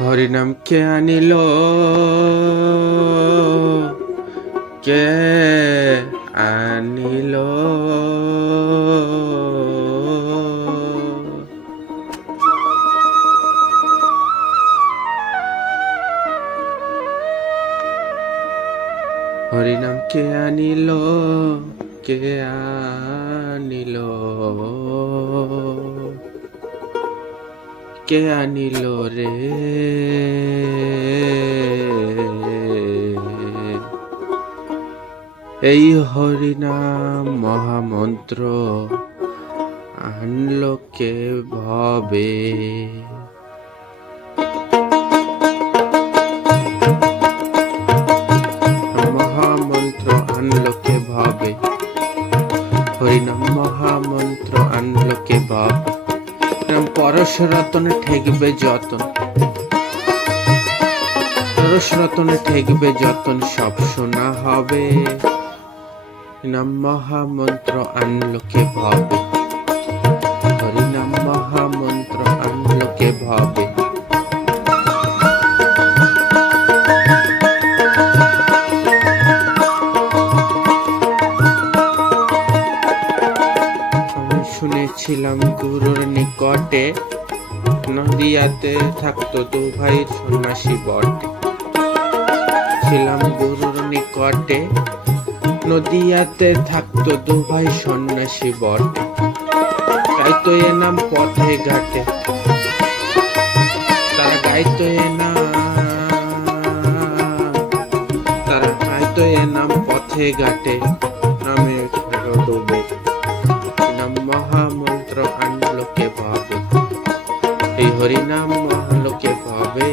হরিনাম কে আনিল, কে আনিল, হরিনাম কে আনিল, কে আনিল, কে আনিল রে? এই হরিনাম মহামন্ত্র আনলো কে ভবে? মহামন্ত্র আনলো কে ভবে? হরিনাম মহামন্ত্র আনলো কে ভবে? পরশ রতনে ঠেকবে যতন, পরশ রতনে ঠেকবে যতন, সব শোনা হবে। নাম মহামন্ত্র আনলো কে ভবে? হরিনাম মহামন্ত্র আনলো কে ভবে? আমি শুনেছিলাম গুরুর নিকটে নদিয়াতে থাকতো দু ভাই সন্ন্যাসী বটে। ছিলাম গুরুর নিকটে নদিয়াতে থাকতো দু ভাই সন্ন্যাসী বটে। গাইতো এ নাম পথে ঘাটে, তারা গাইতো এ নাম, তারা গাইতো এ নাম পথে ঘাটে, নামে ডুবে। নাম মহামন্ত্র আনলো কে ভবে? এই হরিনাম মহালোকে ভবে।